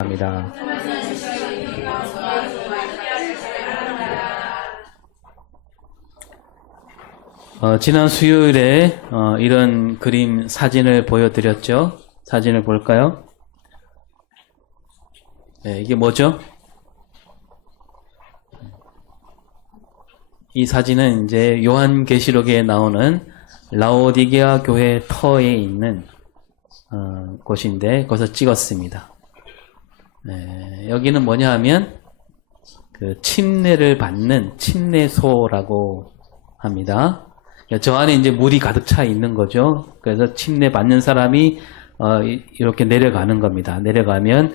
합니다. 지난 수요일에 이런 그림 사진을 보여드렸죠. 사진을 볼까요? 네, 이게 뭐죠? 이 사진은 이제 요한계시록에 나오는 라오디게아 교회 터에 있는 곳인데 거기서 찍었습니다. 네, 여기는 뭐냐 하면 그 침례를 받는 침례소라고 합니다. 저 안에 이제 물이 가득 차 있는 거죠. 그래서 침례 받는 사람이 이렇게 내려가는 겁니다. 내려가면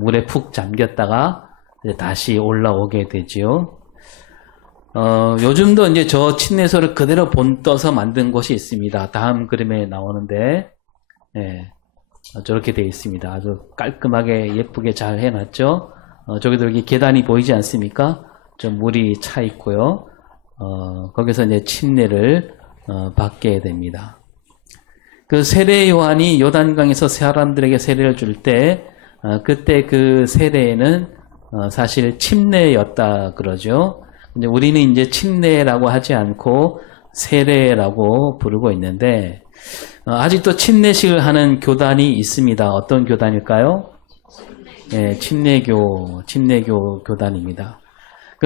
물에 푹 잠겼다가 이제 다시 올라오게 되지요. 요즘도 이제 저 침례소를 그대로 본떠서 만든 곳이 있습니다. 다음 그림에 나오는데, 네, 저렇게 되어 있습니다. 아주 깔끔하게 예쁘게 잘 해놨죠. 저기도 이렇게 계단이 보이지 않습니까? 좀 물이 차 있고요. 거기서 이제 침례를 받게 됩니다. 그 세례 요한이 요단강에서 사람들에게 세례를 줄 때, 그때 그 세례는 사실 침례였다 그러죠. 이제 우리는 이제 침례라고 하지 않고 세례라고 부르고 있는데, 아직도 침례식을 하는 교단이 있습니다. 어떤 교단일까요? 네, 침례교 교단입니다.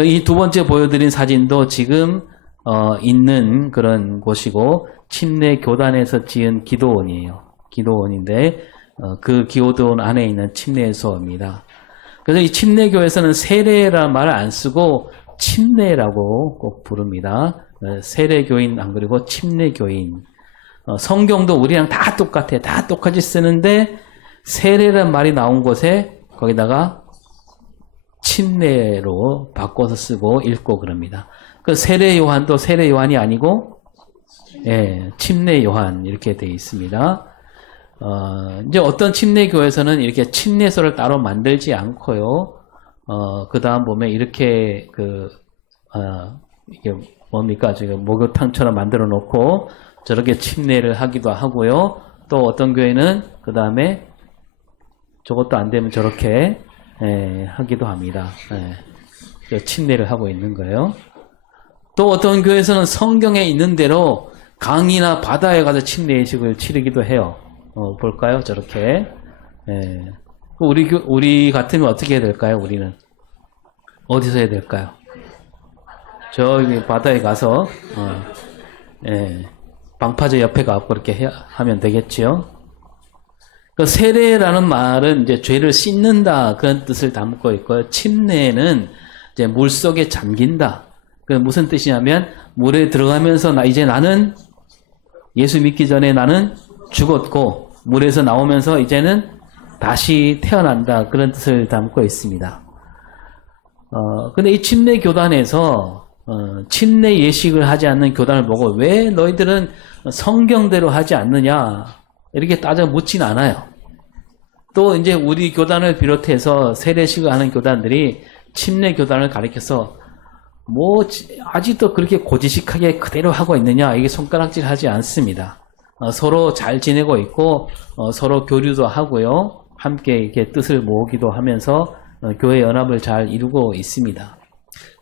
이 두 번째 보여드린 사진도 지금 있는 그런 곳이고 침례 교단에서 지은 기도원이에요. 기도원인데 그 기도원 안에 있는 침례소입니다. 그래서 이 침례교에서는 세례라는 말을 안 쓰고 침례라고 꼭 부릅니다. 세례교인 안 그리고 침례교인. 성경도 우리랑 다 똑같아. 다 똑같이 쓰는데 세례라는 말이 나온 곳에 거기다가 침례로 바꿔서 쓰고 읽고 그럽니다. 그 세례 요한도 세례 요한이 아니고 침례 요한 이렇게 되어 있습니다. 이제 어떤 침례교에서는 이렇게 침례소를 따로 만들지 않고요. 그 다음 보면 이렇게 이게 뭡니까? 지금 목욕탕처럼 만들어 놓고 저렇게 침례를 하기도 하고요. 또 어떤 교회는 그 다음에 저것도 안 되면 저렇게 하기도 합니다. 침례를 하고 있는 거예요. 또 어떤 교회에서는 성경에 있는 대로 강이나 바다에 가서 침례 예식을 치르기도 해요. 볼까요? 저렇게. 우리 같으면 어떻게 해야 될까요? 우리는 어디서 해야 될까요? 저기 바다에 가서 방파제 옆에 가고 그렇게 하면 되겠지요. 그 세례라는 말은 이제 죄를 씻는다 그런 뜻을 담고 있고요. 침례는 이제 물 속에 잠긴다. 그 무슨 뜻이냐면 물에 들어가면서 이제 나는 예수 믿기 전에 나는 죽었고 물에서 나오면서 이제는 다시 태어난다 그런 뜻을 담고 있습니다. 근데 이 침례 교단에서 침례 예식을 하지 않는 교단을 보고 왜 너희들은 성경대로 하지 않느냐 이렇게 따져 묻진 않아요. 또 이제 우리 교단을 비롯해서 세례식을 하는 교단들이 침례 교단을 가리켜서 아직도 그렇게 고지식하게 그대로 하고 있느냐 이게 손가락질 하지 않습니다. 서로 잘 지내고 있고 서로 교류도 하고요. 함께 이렇게 뜻을 모으기도 하면서 교회 연합을 잘 이루고 있습니다.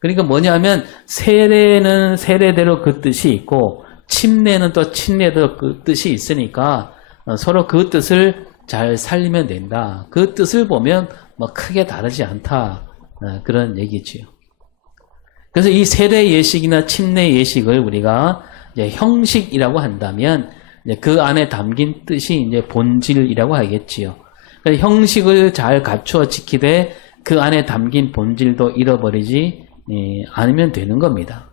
그러니까 뭐냐면 세례는 세례대로 그 뜻이 있고 침례는 또 침례대로 그 뜻이 있으니까 서로 그 뜻을 잘 살리면 된다. 그 뜻을 보면 크게 다르지 않다. 그런 얘기지요. 그래서 이 세례 예식이나 침례 예식을 우리가 이제 형식이라고 한다면 이제 그 안에 담긴 뜻이 이제 본질이라고 하겠지요. 그래서 형식을 잘 갖추어 지키되 그 안에 담긴 본질도 잃어버리지 않으면 되는 겁니다.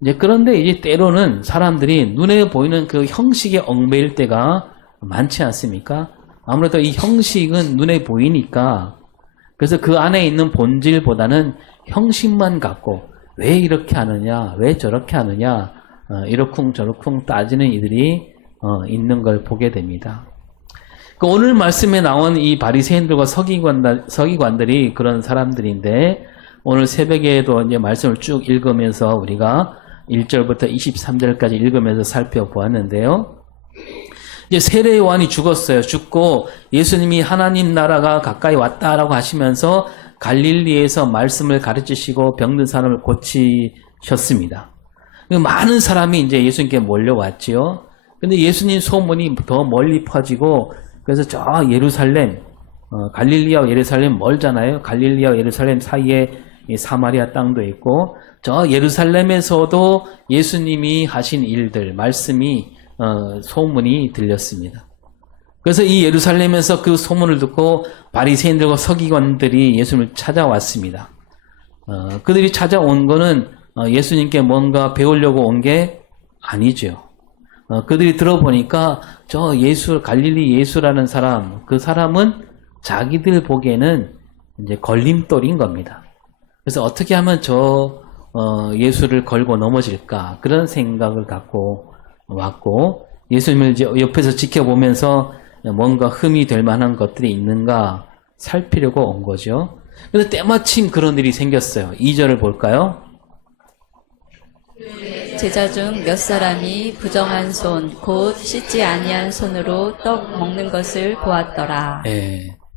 이제 그런데 이제 때로는 사람들이 눈에 보이는 그 형식에 얽매일 때가 많지 않습니까? 아무래도 이 형식은 눈에 보이니까 그래서 그 안에 있는 본질보다는 형식만 갖고 왜 이렇게 하느냐, 왜 저렇게 하느냐 이러쿵저러쿵 따지는 이들이 있는 걸 보게 됩니다. 오늘 말씀에 나온 이 바리새인들과 서기관들이 그런 사람들인데 오늘 새벽에도 이제 말씀을 쭉 읽으면서 우리가 1절부터 23절까지 읽으면서 살펴보았는데요. 이제 세례 요한이 죽었어요. 죽고 예수님이 하나님 나라가 가까이 왔다라고 하시면서 갈릴리에서 말씀을 가르치시고 병든 사람을 고치셨습니다. 많은 사람이 이제 예수님께 몰려왔지요. 근데 예수님 소문이 더 멀리 퍼지고 그래서 저 예루살렘, 갈릴리와 예루살렘 멀잖아요. 갈릴리와 예루살렘 사이에 이 사마리아 땅도 있고 저 예루살렘에서도 예수님이 하신 일들, 말씀이 소문이 들렸습니다. 그래서 이 예루살렘에서 그 소문을 듣고 바리새인들과 서기관들이 예수님을 찾아왔습니다. 그들이 찾아온 거는 예수님께 뭔가 배우려고 온 게 아니죠. 그들이 들어보니까 저 예수, 갈릴리 예수라는 사람, 그 사람은 자기들 보기에는 이제 걸림돌인 겁니다. 그래서 어떻게 하면 저 예수를 걸고 넘어질까 그런 생각을 갖고 왔고 예수님을 이제 옆에서 지켜보면서 뭔가 흠이 될 만한 것들이 있는가 살피려고 온 거죠. 그래서 때마침 그런 일이 생겼어요. 2절을 볼까요? 제자 중 몇 사람이 부정한 손, 곧 씻지 아니한 손으로 떡 먹는 것을 보았더라.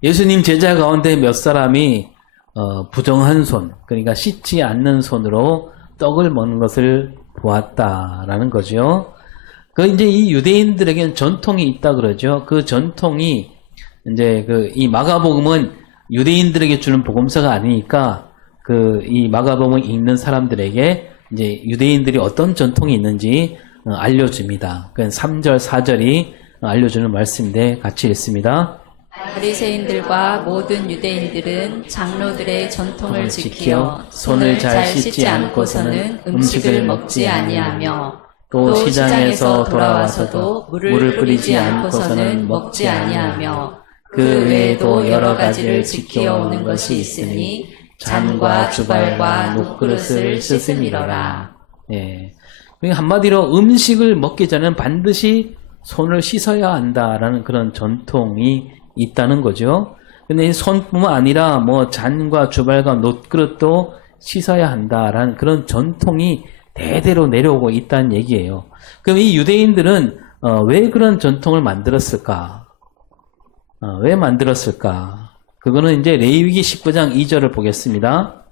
예수님 제자 가운데 몇 사람이 부정한 손, 그러니까 씻지 않는 손으로 떡을 먹는 것을 보았다라는 거죠. 그 이제 이 유대인들에게는 전통이 있다 그러죠. 그 전통이 이제 이 마가복음은 유대인들에게 주는 복음서가 아니니까 이 마가복음을 읽는 사람들에게 이제 유대인들이 어떤 전통이 있는지 알려줍니다. 그 3절, 4절이 알려주는 말씀인데 같이 읽습니다. 바리새인들과 모든 유대인들은 장로들의 전통을 지켜 손을 잘 씻지 않고서는 음식을 먹지 아니하며 또 시장에서 돌아와서도 물을 뿌리지 않고서는 먹지 아니하며 그 외에도 여러 가지를 지켜오는 것이 있으니 잔과 주발과 녹그릇을 씻음이러라. 그러니까 한마디로 음식을 먹기 전에는 반드시 손을 씻어야 한다라는 그런 전통이 있다는 거죠. 근데 이 손뿐만 아니라 뭐 잔과 주발과 녹그릇도 씻어야 한다라는 그런 전통이 대대로 내려오고 있다는 얘기예요. 그럼 이 유대인들은 왜 그런 전통을 만들었을까? 왜 만들었을까? 그거는 이제 레위기 19장 2절을 보겠습니다.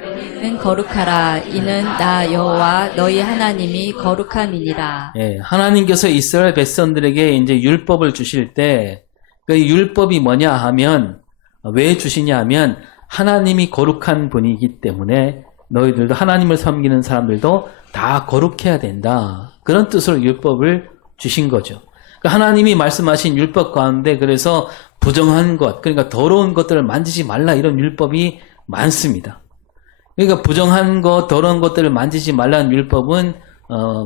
너희는 거룩하라. 이는 나 여호와 너희 하나님이 거룩함이니라. 하나님께서 이스라엘 백성들에게 이제 율법을 주실 때 그 율법이 뭐냐 하면 왜 주시냐 하면 하나님이 거룩한 분이기 때문에 너희들도 하나님을 섬기는 사람들도 다 거룩해야 된다. 그런 뜻으로 율법을 주신 거죠. 그러니까 하나님이 말씀하신 율법 가운데 그래서 부정한 것, 그러니까 더러운 것들을 만지지 말라 이런 율법이 많습니다. 그러니까 부정한 것, 더러운 것들을 만지지 말라는 율법은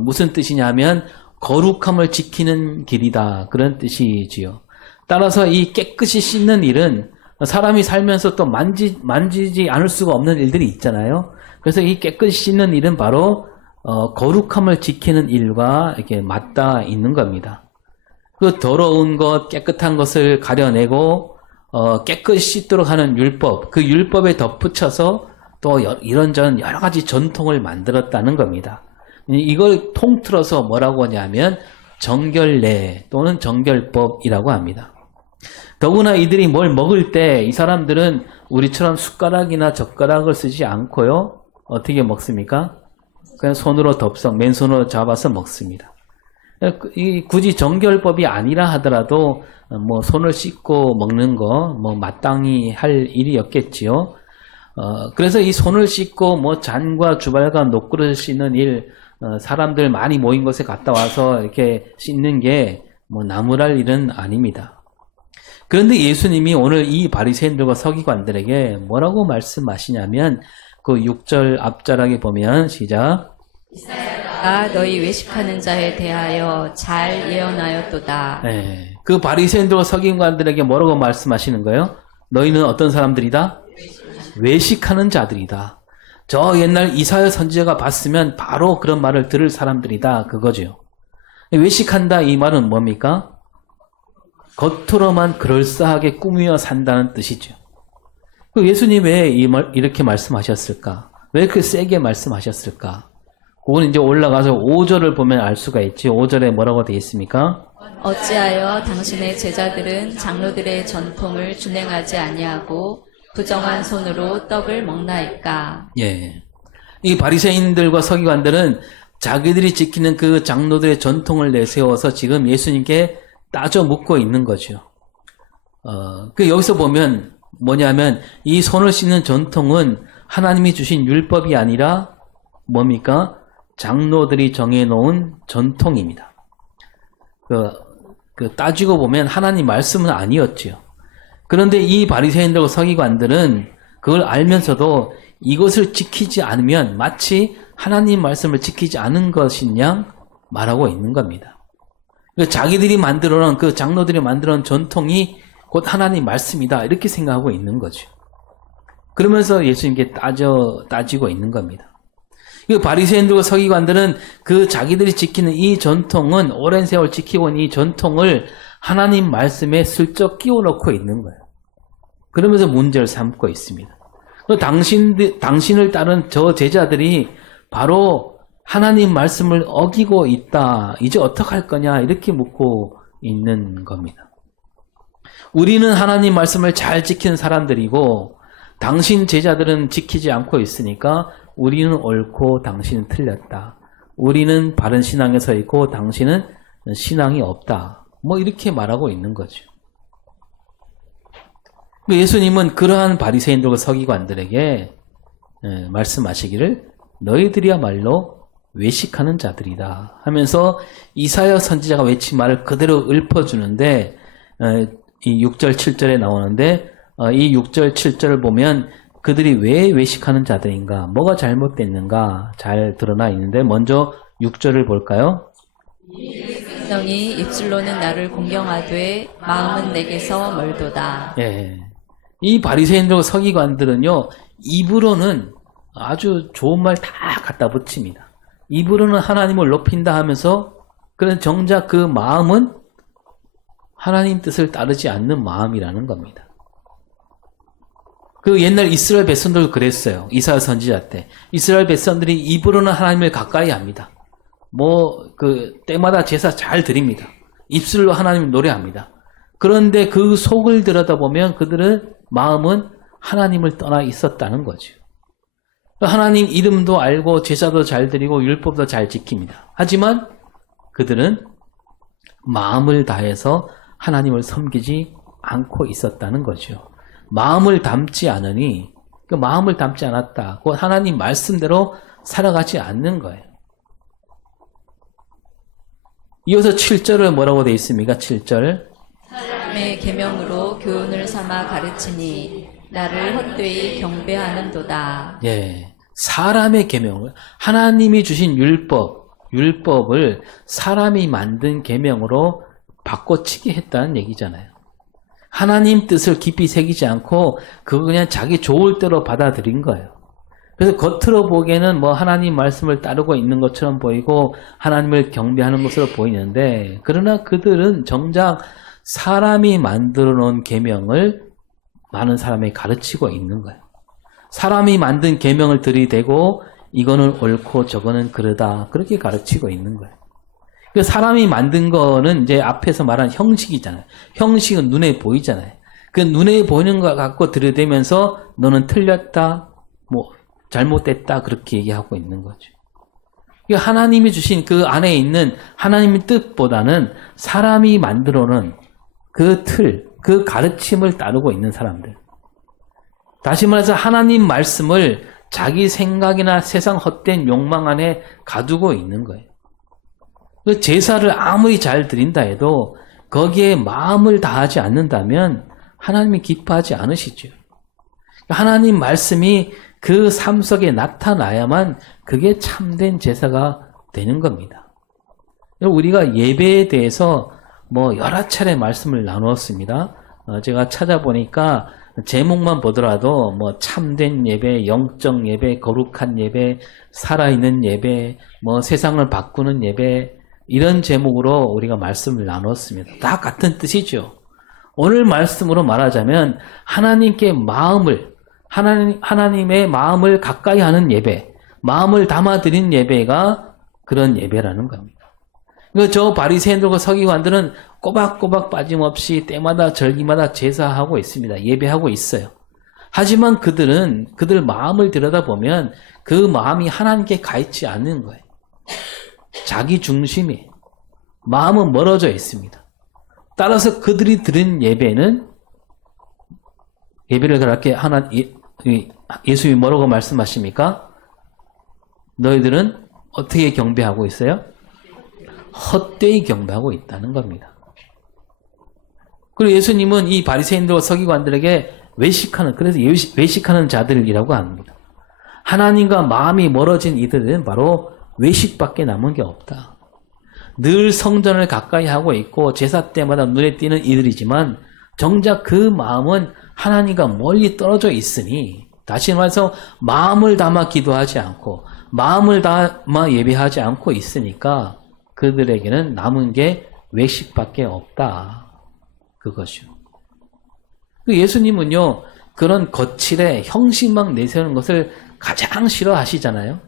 무슨 뜻이냐면 거룩함을 지키는 길이다. 그런 뜻이지요. 따라서 이 깨끗이 씻는 일은 사람이 살면서 또 만지지 않을 수가 없는 일들이 있잖아요. 그래서 이 깨끗이 씻는 일은 바로 거룩함을 지키는 일과 이렇게 맞닿아 있는 겁니다. 그 더러운 것, 깨끗한 것을 가려내고 깨끗이 씻도록 하는 율법, 그 율법에 덧붙여서 또 이런저런 여러 가지 전통을 만들었다는 겁니다. 이걸 통틀어서 뭐라고 하냐면 정결례 또는 정결법이라고 합니다. 더구나 이들이 뭘 먹을 때 이 사람들은 우리처럼 숟가락이나 젓가락을 쓰지 않고요. 어떻게 먹습니까? 그냥 손으로 덥석, 맨손으로 잡아서 먹습니다. 굳이 정결법이 아니라 하더라도 뭐 손을 씻고 먹는 거 뭐 마땅히 할 일이었겠지요. 그래서 이 손을 씻고 뭐 잔과 주발과 녹그릇을 씻는 일, 사람들 많이 모인 곳에 갔다 와서 이렇게 씻는 게 뭐 나무랄 일은 아닙니다. 그런데 예수님이 오늘 이 바리새인들과 서기관들에게 뭐라고 말씀하시냐면 그 6절 앞자락에 보면 시작. 이사야가 너희 외식하는 자에 대하여 잘 예언하였도다. 그 바리새인들과 서기관들에게 뭐라고 말씀하시는 거예요? 너희는 어떤 사람들이다? 외식하는 자들이다. 저 옛날 이사야 선지자가 봤으면 바로 그런 말을 들을 사람들이다. 그거죠. 외식한다 이 말은 뭡니까? 겉으로만 그럴싸하게 꾸미어 산다는 뜻이죠. 예수님 왜 이렇게 말씀하셨을까? 왜 이렇게 세게 말씀하셨을까? 그건 이제 올라가서 5절을 보면 알 수가 있지. 5절에 뭐라고 되어 있습니까? 어찌하여 당신의 제자들은 장로들의 전통을 준행하지 아니하고 부정한 손으로 떡을 먹나이까? 예. 이 바리새인들과 서기관들은 자기들이 지키는 그 장로들의 전통을 내세워서 지금 예수님께 따져 묻고 있는 거죠. 여기서 보면 뭐냐면 이 손을 씻는 전통은 하나님이 주신 율법이 아니라 뭡니까? 장로들이 정해놓은 전통입니다. 따지고 보면 하나님 말씀은 아니었지요. 그런데 이 바리새인들과 서기관들은 그걸 알면서도 이것을 지키지 않으면 마치 하나님 말씀을 지키지 않은 것인 양 말하고 있는 겁니다. 자기들이 만들어놓은 그 장로들이 만들어놓은 전통이 곧 하나님 말씀이다 이렇게 생각하고 있는 거죠. 그러면서 예수님께 따지고 있는 겁니다. 바리새인들과 서기관들은 그 자기들이 지키는 이 전통은 오랜 세월 지키고 있는 이 전통을 하나님 말씀에 슬쩍 끼워넣고 있는 거예요. 그러면서 문제를 삼고 있습니다. 당신을 따른 저 제자들이 바로 하나님 말씀을 어기고 있다. 이제 어떡할 거냐 이렇게 묻고 있는 겁니다. 우리는 하나님 말씀을 잘 지키는 사람들이고 당신 제자들은 지키지 않고 있으니까 우리는 옳고 당신은 틀렸다. 우리는 바른 신앙에 서 있고 당신은 신앙이 없다. 뭐 이렇게 말하고 있는 거죠. 예수님은 그러한 바리새인들과 서기관들에게 말씀하시기를 너희들이야말로 외식하는 자들이다 하면서 이사야 선지자가 외친 말을 그대로 읊어주는데 이 6절 7절에 나오는데 이 6절 7절을 보면 그들이 왜 외식하는 자들인가? 뭐가 잘못됐는가? 잘 드러나 있는데 먼저 6절을 볼까요? 백성이 입술로는 나를 공경하되 마음은 내게서 멀도다. 예. 이 바리새인들과 서기관들은요. 입으로는 아주 좋은 말 다 갖다 붙입니다. 입으로는 하나님을 높인다 하면서 그런 정작 그 마음은 하나님 뜻을 따르지 않는 마음이라는 겁니다. 그 옛날 이스라엘 백성들 그랬어요. 이사야 선지자 때. 이스라엘 백성들이 입으로는 하나님을 가까이 합니다. 때마다 제사 잘 드립니다. 입술로 하나님을 노래합니다. 그런데 그 속을 들여다보면 그들은 마음은 하나님을 떠나 있었다는 거죠. 하나님 이름도 알고 제사도 잘 드리고 율법도 잘 지킵니다. 하지만 그들은 마음을 다해서 하나님을 섬기지 않고 있었다는 거죠. 마음을 담지 않으니 그 마음을 담지 않았다. 곧 하나님 말씀대로 살아가지 않는 거예요. 이어서 7절을 뭐라고 되어 있습니까? 7절. 사람의 계명으로 교훈을 삼아 가르치니 나를 헛되이 경배하는도다. 예. 사람의 계명을 하나님이 주신 율법을 사람이 만든 계명으로 바꿔치기 했다는 얘기잖아요. 하나님 뜻을 깊이 새기지 않고 그거 그냥 자기 좋을 대로 받아들인 거예요. 그래서 겉으로 보기에는 하나님 말씀을 따르고 있는 것처럼 보이고 하나님을 경배하는 것으로 보이는데 그러나 그들은 정작 사람이 만들어 놓은 계명을 많은 사람이 가르치고 있는 거예요. 사람이 만든 계명을 들이대고 이거는 옳고 저거는 그러다 그렇게 가르치고 있는 거예요. 사람이 만든 거는 이제 앞에서 말한 형식이잖아요. 형식은 눈에 보이잖아요. 그 눈에 보이는 거 갖고 들이대면서 너는 틀렸다, 잘못됐다 그렇게 얘기하고 있는 거죠. 하나님이 주신 그 안에 있는 하나님의 뜻보다는 사람이 만들어놓은 그 틀, 그 가르침을 따르고 있는 사람들. 다시 말해서 하나님 말씀을 자기 생각이나 세상 헛된 욕망 안에 가두고 있는 거예요. 그 제사를 아무리 잘 드린다 해도 거기에 마음을 다하지 않는다면 하나님이 기뻐하지 않으시죠. 하나님 말씀이 그 삶 속에 나타나야만 그게 참된 제사가 되는 겁니다. 우리가 예배에 대해서 여러 차례 말씀을 나누었습니다. 제가 찾아보니까 제목만 보더라도 참된 예배, 영적 예배, 거룩한 예배, 살아있는 예배, 세상을 바꾸는 예배 이런 제목으로 우리가 말씀을 나눴습니다. 다 같은 뜻이죠. 오늘 말씀으로 말하자면 하나님께 하나님의 마음을 가까이 하는 예배, 마음을 담아드린 예배가 그런 예배라는 겁니다. 저 바리새인들과 서기관들은 꼬박꼬박 빠짐없이 때마다 절기마다 제사하고 있습니다. 예배하고 있어요. 하지만 그들 마음을 들여다보면 그 마음이 하나님께 가 있지 않는 거예요. 자기 중심이 마음은 멀어져 있습니다. 따라서 그들이 드린 예배를 그렇게 예수님이 뭐라고 말씀하십니까? 너희들은 어떻게 경배하고 있어요? 헛되이 경배하고 있다는 겁니다. 그리고 예수님은 이 바리새인들과 서기관들에게 그래서 외식하는 자들이라고 합니다. 하나님과 마음이 멀어진 이들은 바로 외식밖에 남은 게 없다. 늘 성전을 가까이 하고 있고 제사 때마다 눈에 띄는 이들이지만 정작 그 마음은 하나님과 멀리 떨어져 있으니, 다시 말해서 마음을 담아 기도하지 않고 마음을 담아 예배하지 않고 있으니까 그들에게는 남은 게 외식밖에 없다. 그것이요. 예수님은요, 그런 거칠에 형식만 내세우는 것을 가장 싫어하시잖아요.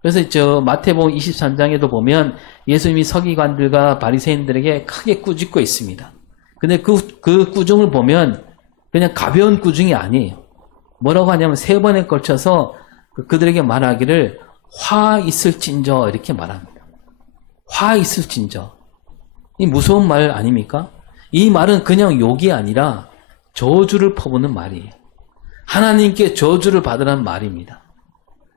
그래서 마태복음 23장에도 보면 예수님이 서기관들과 바리새인들에게 크게 꾸짖고 있습니다. 근데 그 꾸중을 보면 그냥 가벼운 꾸중이 아니에요. 뭐라고 하냐면 3번에 걸쳐서 그들에게 말하기를 화 있을진저 이렇게 말합니다. 화 있을진저. 이 무서운 말 아닙니까? 이 말은 그냥 욕이 아니라 저주를 퍼부는 말이에요. 하나님께 저주를 받으라는 말입니다.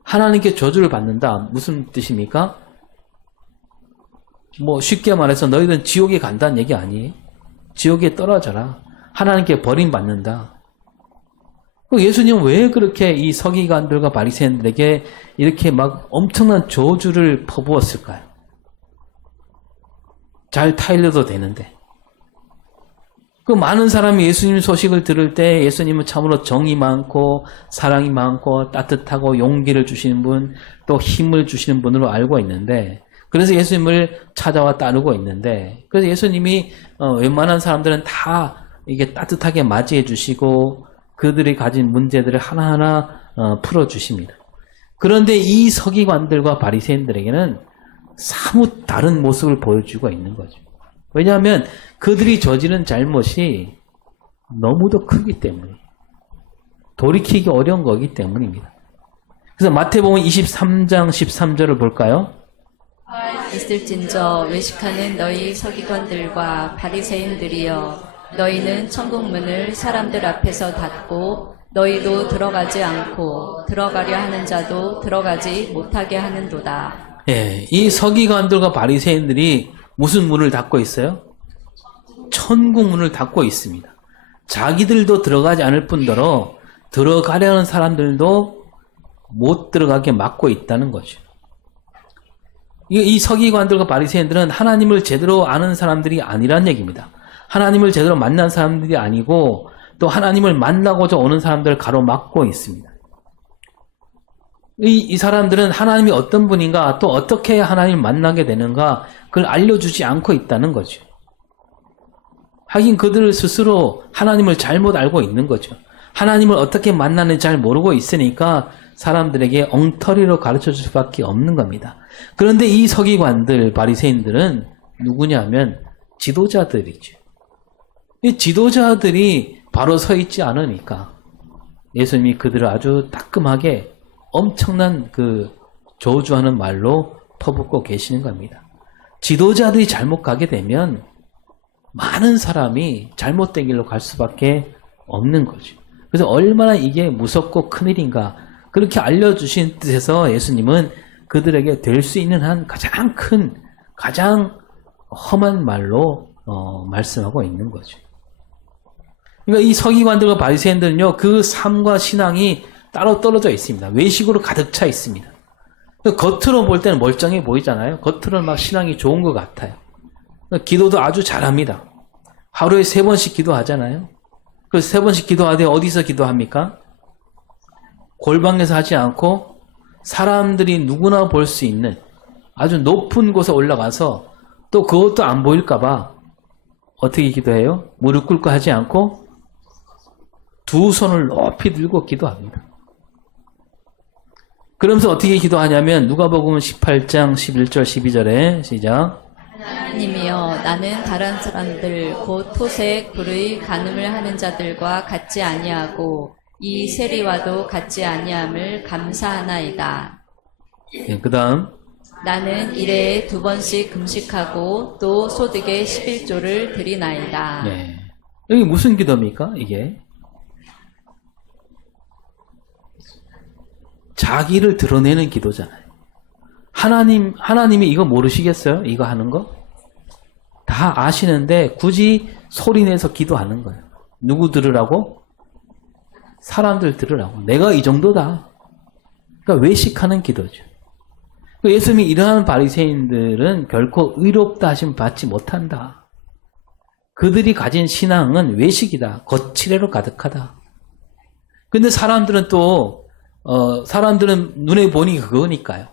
하나님께 저주를 받는다. 무슨 뜻입니까? 쉽게 말해서 너희들은 지옥에 간다는 얘기 아니에요? 지옥에 떨어져라. 하나님께 버림받는다. 예수님은 왜 그렇게 이 서기관들과 바리새인들에게 이렇게 막 엄청난 저주를 퍼부었을까요? 잘 타일러도 되는데. 많은 사람이 예수님 소식을 들을 때 예수님은 참으로 정이 많고 사랑이 많고 따뜻하고 용기를 주시는 분, 또 힘을 주시는 분으로 알고 있는데, 그래서 예수님을 찾아와 따르고 있는데, 그래서 예수님이 웬만한 사람들은 다 이게 따뜻하게 맞이해 주시고 그들이 가진 문제들을 하나하나 풀어주십니다. 그런데 이 서기관들과 바리새인들에게는 사뭇 다른 모습을 보여주고 있는 거죠. 왜냐하면 그들이 저지른 잘못이 너무도 크기 때문에, 돌이키기 어려운 거기 때문입니다. 그래서 마태복음 23장 13절을 볼까요? 있을진저 외식하는 너희 서기관들과 바리새인들이여, 너희는 천국 문을 사람들 앞에서 닫고 너희도 들어가지 않고 들어가려 하는 자도 들어가지 못하게 하는도다. 예, 이 서기관들과 바리새인들이 무슨 문을 닫고 있어요? 천국 문을 닫고 있습니다. 자기들도 들어가지 않을 뿐더러 들어가려는 사람들도 못 들어가게 막고 있다는 거죠. 이 서기관들과 바리새인들은 하나님을 제대로 아는 사람들이 아니란 얘기입니다. 하나님을 제대로 만난 사람들이 아니고 또 하나님을 만나고자 오는 사람들을 가로막고 있습니다. 이 사람들은 하나님이 어떤 분인가, 또 어떻게 하나님을 만나게 되는가, 그걸 알려주지 않고 있다는 거죠. 하긴 그들 스스로 하나님을 잘못 알고 있는 거죠. 하나님을 어떻게 만나는지 잘 모르고 있으니까 사람들에게 엉터리로 가르쳐줄 수밖에 없는 겁니다. 그런데 이 서기관들, 바리새인들은 누구냐면 지도자들이죠. 이 지도자들이 바로 서 있지 않으니까 예수님이 그들을 아주 따끔하게 엄청난 저주하는 말로 퍼붓고 계시는 겁니다. 지도자들이 잘못 가게 되면 많은 사람이 잘못된 길로 갈 수밖에 없는 거죠. 그래서 얼마나 이게 무섭고 큰일인가, 그렇게 알려주신 뜻에서 예수님은 그들에게 될 수 있는 한 가장 큰, 가장 험한 말로 말씀하고 있는 거죠. 그러니까 이 서기관들과 바리새인들은요, 그 삶과 신앙이 따로 떨어져 있습니다. 외식으로 가득 차 있습니다. 겉으로 볼 때는 멀쩡해 보이잖아요. 겉으로는 막 신앙이 좋은 것 같아요. 기도도 아주 잘합니다. 하루에 3번씩 기도하잖아요. 그래서 3번씩 기도하되 어디서 기도합니까? 골방에서 하지 않고 사람들이 누구나 볼 수 있는 아주 높은 곳에 올라가서, 또 그것도 안 보일까봐 어떻게 기도해요? 무릎 꿇고 하지 않고 두 손을 높이 들고 기도합니다. 그러면서 어떻게 기도하냐면 누가복음 18장 11절 12절에 시작. 하나님이여 나는 다른 사람들 곧 토색 불의 간음을 하는 자들과 같지 아니하고 이 세리와도 같지 아니함을 감사하나이다. 예, 그 다음. 나는 일해에 2번씩 금식하고 또 소득의 11조를 드리나이다. 예. 여기 무슨 기도입니까? 이게 자기를 드러내는 기도잖아요. 하나님이 이거 모르시겠어요? 이거 하는 거? 다 아시는데 굳이 소리내서 기도하는 거예요. 누구 들으라고? 사람들 들으라고. 내가 이 정도다. 그러니까 외식하는 기도죠. 예수님이 이러한 바리새인들은 결코 의롭다 하심 받지 못한다. 그들이 가진 신앙은 외식이다. 거칠애로 가득하다. 근데 사람들은 또 사람들은 눈에 보니 그거니까요.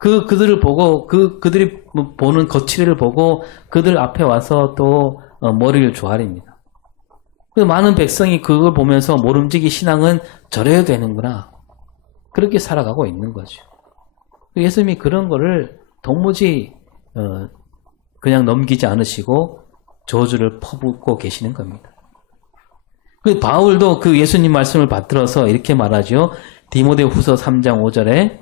그들을 보고 그들이 보는 거칠애를 보고 그들 앞에 와서 또 머리를 조아립니다. 그 많은 백성이 그걸 보면서 모름지기 신앙은 저래야 되는구나. 그렇게 살아가고 있는 거죠. 예수님이 그런 거를 도무지 그냥 넘기지 않으시고 저주를 퍼붓고 계시는 겁니다. 그 바울도 그 예수님 말씀을 받들어서 이렇게 말하죠. 디모데후서 3장 5절에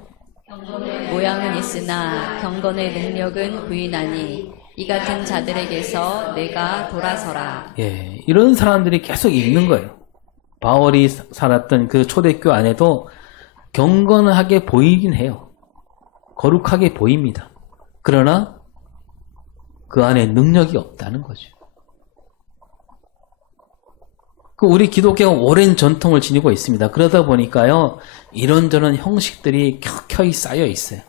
경건의 모양은 있으나 경건의 능력은 부인하니 이 같은 자들에게서 내가 돌아서라. 예, 이런 사람들이 계속 있는 거예요. 바울이 살았던 그 초대교 안에도 경건하게 보이긴 해요. 거룩하게 보입니다. 그러나 그 안에 능력이 없다는 거죠. 우리 기독교가 오랜 전통을 지니고 있습니다. 그러다 보니까요, 이런저런 형식들이 켜켜이 쌓여 있어요.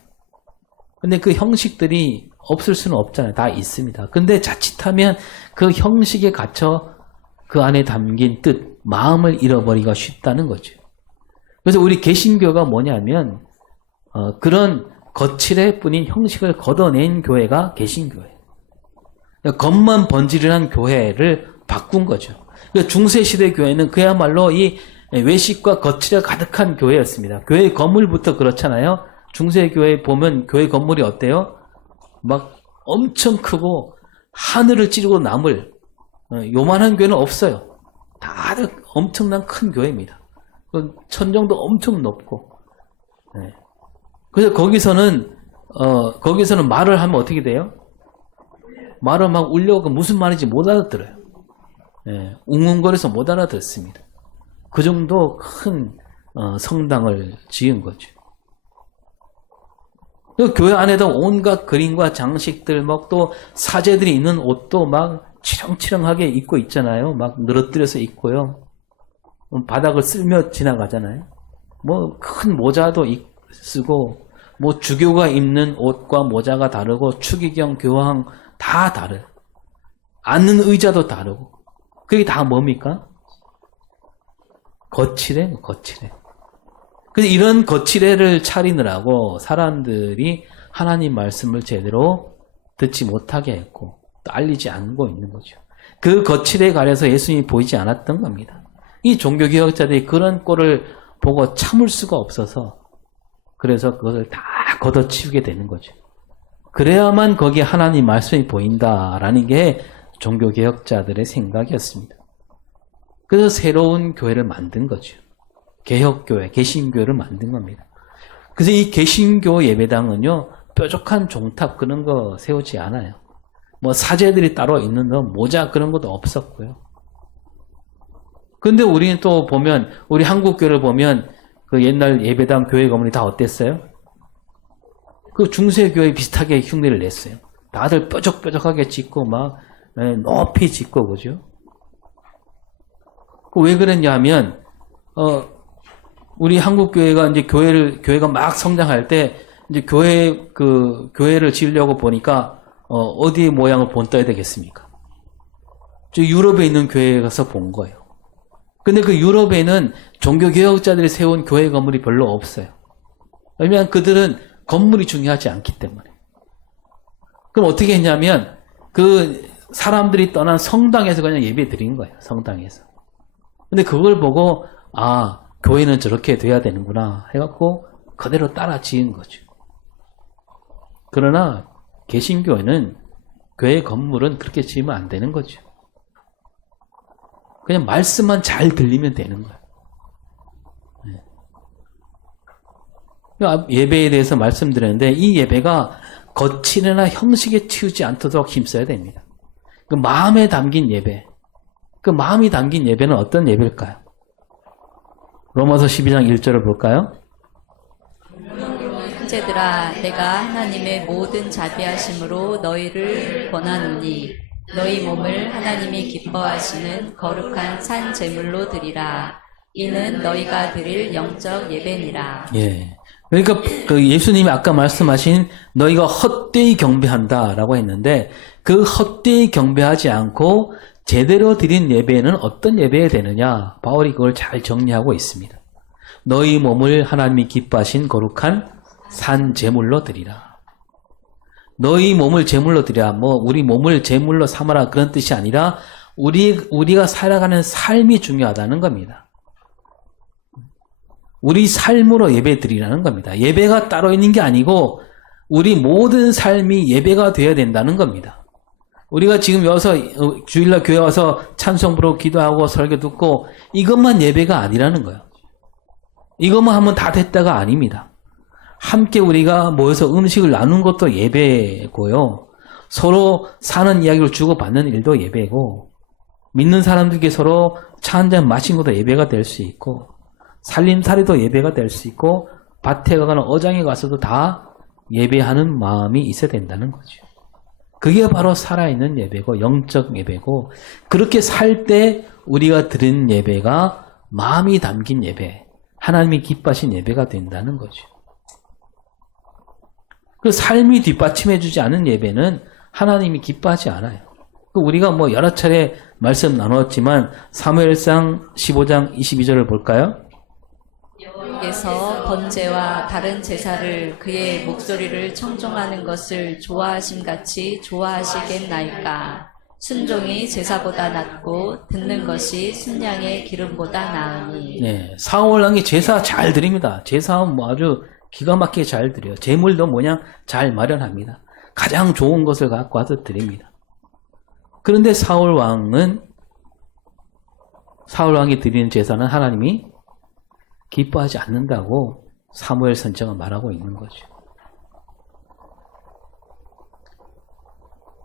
근데 그 형식들이 없을 수는 없잖아요. 다 있습니다. 근데 자칫하면 그 형식에 갇혀 그 안에 담긴 뜻, 마음을 잃어버리기가 쉽다는 거죠. 그래서 우리 개신교가 뭐냐면 그런 거칠애 뿐인 형식을 걷어낸 교회가 개신교회예요. 겉만 번지르한 교회를 바꾼 거죠. 중세시대 교회는 그야말로 이 외식과 거칠애가 가득한 교회였습니다. 교회 건물부터 그렇잖아요. 중세교회 보면 교회 건물이 어때요? 막 엄청 크고 하늘을 찌르고 나물 요만한 교회는 없어요. 다들 엄청난 큰 교회입니다. 천정도 엄청 높고. 네. 그래서 거기서는 말을 하면 어떻게 돼요? 말을 막 울려고 무슨 말인지 못 알아들어요. 네. 웅웅거려서 못 알아듣습니다. 그 정도 큰 성당을 지은 거죠. 그 교회 안에도 온갖 그림과 장식들, 막 또 사제들이 있는 옷도 막 치렁치렁하게 입고 있잖아요. 막 늘어뜨려서 입고요. 바닥을 쓸며 지나가잖아요. 뭐 큰 모자도 쓰고, 뭐 주교가 입는 옷과 모자가 다르고, 추기경, 교황 다 다르요. 앉는 의자도 다르고. 그게 다 뭡니까? 거칠애, 거칠애. 그래서 이런 거칠애를 차리느라고 사람들이 하나님 말씀을 제대로 듣지 못하게 했고 또 알리지 않고 있는 거죠. 그 거칠애에 가려서 예수님이 보이지 않았던 겁니다. 이 종교개혁자들이 그런 꼴을 보고 참을 수가 없어서 그래서 그것을 다 걷어치우게 되는 거죠. 그래야만 거기에 하나님 말씀이 보인다라는 게 종교개혁자들의 생각이었습니다. 그래서 새로운 교회를 만든 거죠. 개혁교회, 개신교회를 만든 겁니다. 그래서 이 개신교 예배당은요, 뾰족한 종탑 그런 거 세우지 않아요. 뭐 사제들이 따로 있는 거, 모자 그런 것도 없었고요. 근데 우리는 또 보면, 우리 한국교회를 보면 그 옛날 예배당 교회 건물이 다 어땠어요? 그 중세교회 비슷하게 흉내를 냈어요. 다들 뾰족뾰족하게 짓고 막 높이 짓고 그죠? 왜 그랬냐 하면 우리 한국 교회가 이제 교회가 막 성장할 때 이제 교회를 지으려고 보니까 어디의 모양을 본떠야 되겠습니까? 저 유럽에 있는 교회에 가서 본 거예요. 근데 그 유럽에는 종교개혁자들이 세운 교회 건물이 별로 없어요. 왜냐하면 그들은 건물이 중요하지 않기 때문에. 그럼 어떻게 했냐면 그 사람들이 떠난 성당에서 그냥 예배 드린 거예요. 성당에서. 근데 그걸 보고 교회는 저렇게 돼야 되는구나 해갖고 그대로 따라 지은 거죠. 그러나 개신교회는 교회 건물은 그렇게 지으면 안 되는 거죠. 그냥 말씀만 잘 들리면 되는 거예요. 예배에 대해서 말씀드렸는데 이 예배가 거칠이나 형식에 치우지 않도록 힘써야 됩니다. 그 마음에 담긴 예배. 그 마음이 담긴 예배는 어떤 예배일까요? 로마서 12장 1절을 볼까요? 형제들아 내가 하나님의 모든 자비하심으로 너희를 권하노니 너희 몸을 하나님이 기뻐하시는 거룩한 산 제물로 드리라. 이는 너희가 드릴 영적 예배니라. 예. 그러니까 그 예수님이 아까 말씀하신 너희가 헛되이 경배한다라고 했는데 그 헛되이 경배하지 않고 제대로 드린 예배는 어떤 예배가 되느냐? 바울이 그걸 잘 정리하고 있습니다. 너희 몸을 하나님이 기뻐하신 거룩한 산 제물로 드리라. 너희 몸을 제물로 드리라. 우리 몸을 제물로 삼아라 그런 뜻이 아니라 우리가 살아가는 삶이 중요하다는 겁니다. 우리 삶으로 예배 드리라는 겁니다. 예배가 따로 있는 게 아니고 우리 모든 삶이 예배가 되어야 된다는 겁니다. 우리가 지금 여기서 주일날 교회 와서 찬송 부르고 기도하고 설교 듣고 이것만 예배가 아니라는 거예요. 이것만 하면 다 됐다가 아닙니다. 함께 우리가 모여서 음식을 나눈 것도 예배고요. 서로 사는 이야기를 주고받는 일도 예배고 믿는 사람들께 서로 차 한잔 마신 것도 예배가 될 수 있고 살림살이도 예배가 될 수 있고 밭에 가거나 어장에 가서도 다 예배하는 마음이 있어야 된다는 거죠. 그게 바로 살아있는 예배고 영적 예배고 그렇게 살 때 우리가 드린 예배가 마음이 담긴 예배, 하나님이 기뻐하신 예배가 된다는 거죠. 그 삶이 뒷받침해주지 않은 예배는 하나님이 기뻐하지 않아요. 우리가 여러 차례 말씀 나눴지만 사무엘상 15장 22절을 볼까요? 여호와께서 번제와 다른 제사를 그의 목소리를 청종하는 것을 좋아하심 같이 좋아하시겠나이까. 순종이 제사보다 낫고 듣는 것이 순양의 기름보다 나으니. 네, 사울 왕이 제사 잘 드립니다. 제사는 아주 기가 막히게 잘 드려요. 제물도 잘 마련합니다. 가장 좋은 것을 갖고 와서 드립니다. 그런데 사울 왕이 드리는 제사는 하나님이 기뻐하지 않는다고 사무엘 선지자가 말하고 있는 거죠.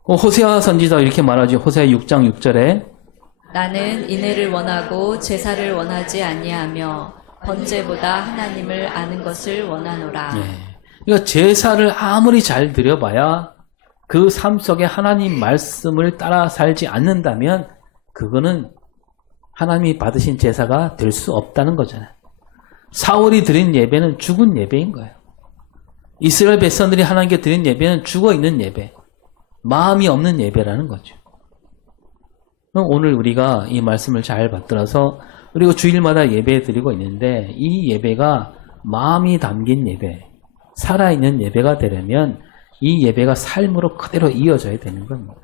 호세아 선지자가 이렇게 말하죠. 호세아 6장 6절에 나는 인애를 원하고 제사를 원하지 아니하며 번제보다 하나님을 아는 것을 원하노라. 그러니까 제사를 아무리 잘 드려봐야 그 삶 속에 하나님 말씀을 따라 살지 않는다면 그거는 하나님이 받으신 제사가 될 수 없다는 거잖아요. 사울이 드린 예배는 죽은 예배인 거예요. 이스라엘 백성들이 하나님께 드린 예배는 죽어있는 예배, 마음이 없는 예배라는 거죠. 오늘 우리가 이 말씀을 잘 받들어서 그리고 주일마다 예배 드리고 있는데 이 예배가 마음이 담긴 예배, 살아있는 예배가 되려면 이 예배가 삶으로 그대로 이어져야 되는 겁니다.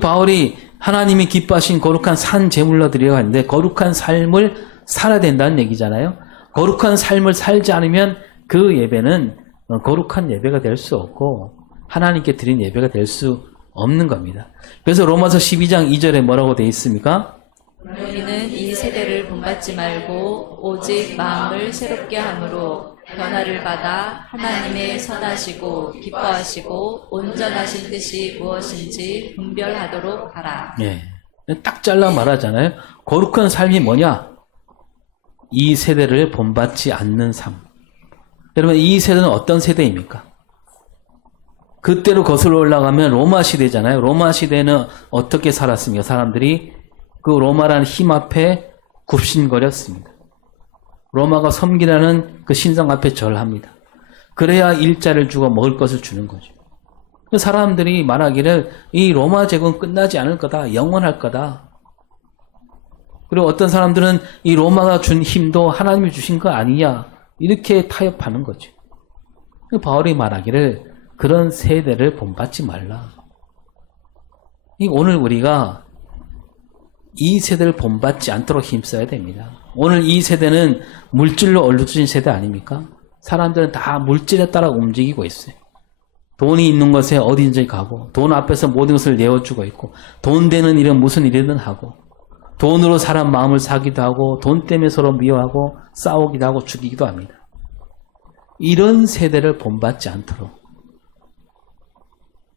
바울이 하나님이 기뻐하신 거룩한 산 제물로 드리려고 하는데 거룩한 삶을 살아야 된다는 얘기잖아요. 거룩한 삶을 살지 않으면 그 예배는 거룩한 예배가 될 수 없고 하나님께 드린 예배가 될 수 없는 겁니다. 그래서 로마서 12장 2절에 뭐라고 되어 있습니까? 너희는 이 세대를 본받지 말고 오직 마음을 새롭게 함으로 변화를 받아 하나님의 선하시고 기뻐하시고 온전하신 뜻이 무엇인지 분별하도록 하라. 딱 잘라 말하잖아요. 거룩한 삶이 뭐냐? 이 세대를 본받지 않는 삶. 여러분, 이 세대는 어떤 세대입니까? 그때로 거슬러 올라가면 로마 시대잖아요. 로마 시대는 어떻게 살았습니까? 사람들이 그 로마라는 힘 앞에 굽신거렸습니다. 로마가 섬기라는 그 신상 앞에 절합니다. 그래야 일자를 주고 먹을 것을 주는 거죠. 사람들이 말하기를 이 로마 제국은 끝나지 않을 거다. 영원할 거다. 그리고 어떤 사람들은 이 로마가 준 힘도 하나님이 주신 거 아니냐 이렇게 타협하는 거죠. 바울이 말하기를 그런 세대를 본받지 말라. 오늘 우리가 이 세대를 본받지 않도록 힘써야 됩니다. 오늘 이 세대는 물질로 얼룩진 세대 아닙니까? 사람들은 다 물질에 따라 움직이고 있어요. 돈이 있는 것에 어디든지 가고 돈 앞에서 모든 것을 내어주고 있고 돈 되는 일은 무슨 일이든 하고 돈으로 사람 마음을 사기도 하고 돈 때문에 서로 미워하고 싸우기도 하고 죽이기도 합니다. 이런 세대를 본받지 않도록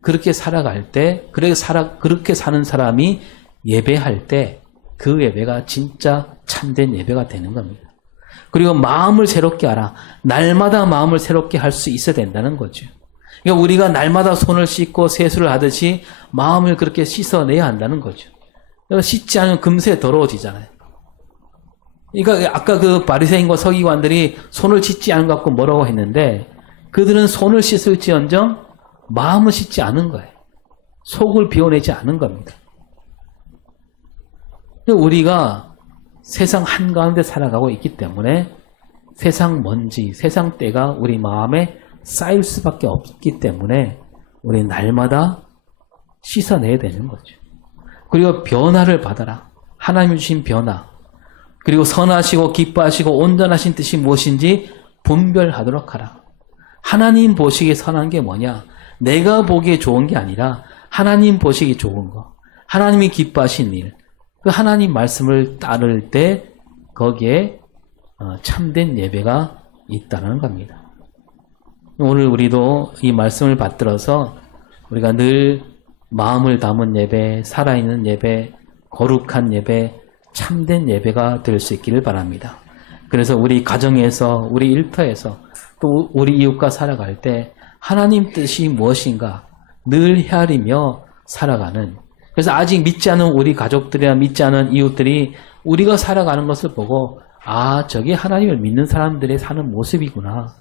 그렇게 살아갈 때 그렇게 사는 사람이 예배할 때 그 예배가 진짜 참된 예배가 되는 겁니다. 그리고 마음을 새롭게 하라. 날마다 마음을 새롭게 할 수 있어야 된다는 거죠. 그러니까 우리가 날마다 손을 씻고 세수를 하듯이 마음을 그렇게 씻어내야 한다는 거죠. 씻지 않으면 금세 더러워지잖아요. 그러니까 아까 그 바리새인과 서기관들이 손을 씻지 않은 것 같고 뭐라고 했는데 그들은 손을 씻을지언정 마음을 씻지 않은 거예요. 속을 비워내지 않은 겁니다. 우리가 세상 한가운데 살아가고 있기 때문에 세상 먼지, 세상 때가 우리 마음에 쌓일 수밖에 없기 때문에 우리 날마다 씻어내야 되는 거죠. 그리고 변화를 받아라. 하나님 주신 변화. 그리고 선하시고 기뻐하시고 온전하신 뜻이 무엇인지 분별하도록 하라. 하나님 보시기에 선한 게 뭐냐? 내가 보기에 좋은 게 아니라 하나님 보시기에 좋은 거. 하나님이 기뻐하신 일. 그 하나님 말씀을 따를 때 거기에 참된 예배가 있다는 겁니다. 오늘 우리도 이 말씀을 받들어서 우리가 늘 마음을 담은 예배, 살아있는 예배, 거룩한 예배, 참된 예배가 될 수 있기를 바랍니다. 그래서 우리 가정에서, 우리 일터에서, 또 우리 이웃과 살아갈 때 하나님 뜻이 무엇인가 늘 헤아리며 살아가는, 그래서 아직 믿지 않은 우리 가족들이나 믿지 않은 이웃들이 우리가 살아가는 것을 보고 아, 저게 하나님을 믿는 사람들의 사는 모습이구나.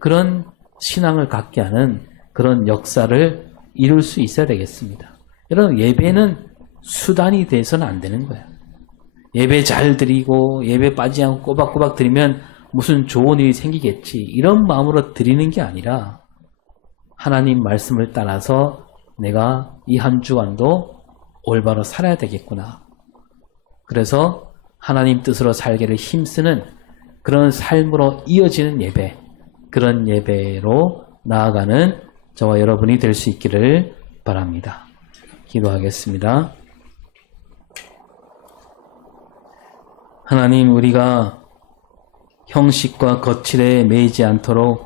그런 신앙을 갖게 하는 그런 역사를 이룰 수 있어야 되겠습니다. 여러분, 예배는 수단이 돼서는 안 되는 거예요. 예배 잘 드리고 예배 빠지지 않고 꼬박꼬박 드리면 무슨 좋은 일이 생기겠지. 이런 마음으로 드리는 게 아니라 하나님 말씀을 따라서 내가 이 한 주간도 올바로 살아야 되겠구나. 그래서 하나님 뜻으로 살기를 힘쓰는 그런 삶으로 이어지는 예배, 그런 예배로 나아가는 저와 여러분이 될 수 있기를 바랍니다. 기도하겠습니다. 하나님, 우리가 형식과 거칠에 매이지 않도록